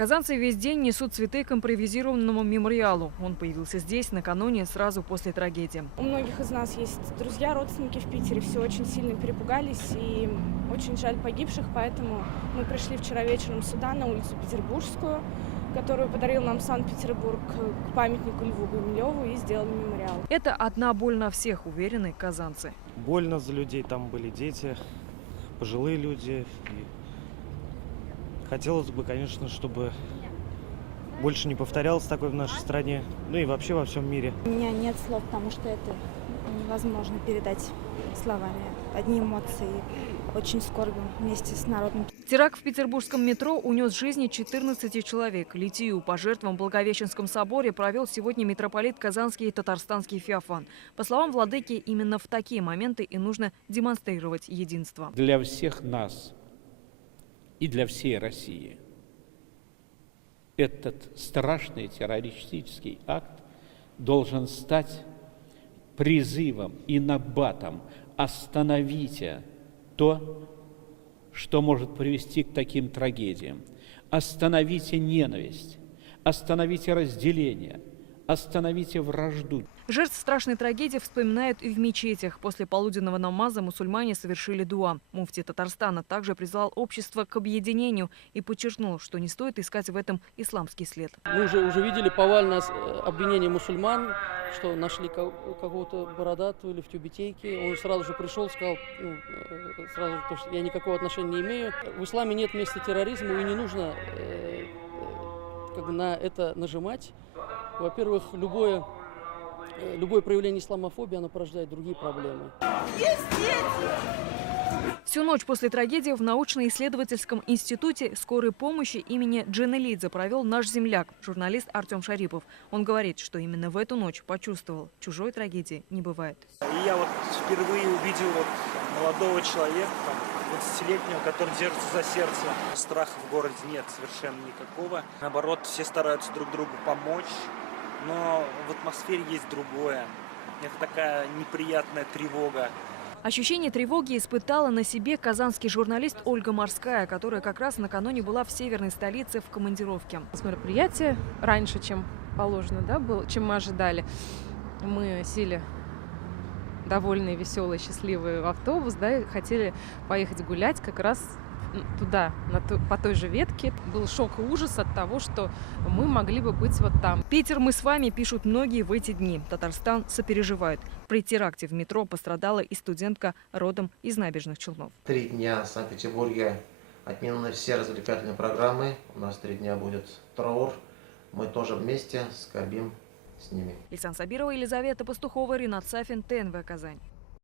Казанцы весь день несут цветы к импровизированному мемориалу. Он появился здесь накануне, сразу после трагедии. У многих из нас есть друзья, родственники в Питере. Все очень сильно перепугались и очень жаль погибших. Поэтому мы пришли вчера вечером сюда, на улицу Петербургскую, которую подарил нам Санкт-Петербург, к памятнику Льву Гумилеву, и сделали мемориал. Это одна боль на всех, уверены казанцы. Больно за людей, там были дети, пожилые люди. И хотелось бы, конечно, чтобы больше не повторялось такое в нашей стране, ну и вообще во всем мире. У меня нет слов, потому что это невозможно передать словами. Одни эмоции, очень скорбим вместе с народом. Теракт в петербургском метро унес жизни 14 человек. Литию по жертвам в Благовещенском соборе провел сегодня митрополит Казанский и Татарстанский Феофан. По словам владыки, именно в такие моменты и нужно демонстрировать единство. Для всех нас и для всей России этот страшный террористический акт должен стать призывом и набатом: остановите то, что может привести к таким трагедиям. Остановите ненависть, остановите разделение, остановите вражду. Жертв страшной трагедии вспоминают и в мечетях. После полуденного намаза мусульмане совершили дуа. Муфти Татарстана также призвал общество к объединению и подчеркнул, что не стоит искать в этом исламский след. Мы уже видели повальное обвинение мусульман, что нашли какого-то бородатого или в тюбетейке. Он сразу же пришел, сказал, что я никакого отношения не имею. В исламе нет места терроризму, и не нужно на это нажимать. Во-первых, любое проявление исламофобии, оно порождает другие проблемы. Всю ночь после трагедии в научно-исследовательском институте скорой помощи имени Джанелидзе провел наш земляк, журналист Артем Шарипов. Он говорит, что именно в эту ночь почувствовал, чужой трагедии не бывает. И я впервые увидел молодого человека, 20-летнего, который держится за сердце. Страха в городе нет совершенно никакого. Наоборот, все стараются друг другу помочь. Но в атмосфере есть другое. Это такая неприятная тревога. Ощущение тревоги испытала на себе казанский журналист Ольга Морская, которая как раз накануне была в северной столице в командировке. С мероприятия раньше, чем положено, чем мы ожидали. Мы сели довольные, веселые, счастливые в автобус, и хотели поехать гулять как раз туда, по той же ветке. Был шок и ужас от того, что мы могли бы быть вот там. Питер, мы с вами, пишут многие в эти дни. Татарстан сопереживает. При теракте в метро пострадала и студентка родом из Набережных Челнов. 3 дня в Санкт-Петербурге отменены все развлекательные программы. У нас 3 дня будет траур. Мы тоже вместе скорбим с ними. Ильсан Сабирова, Елизавета Пастухова, Ринат Сафин, ТНВ Казань.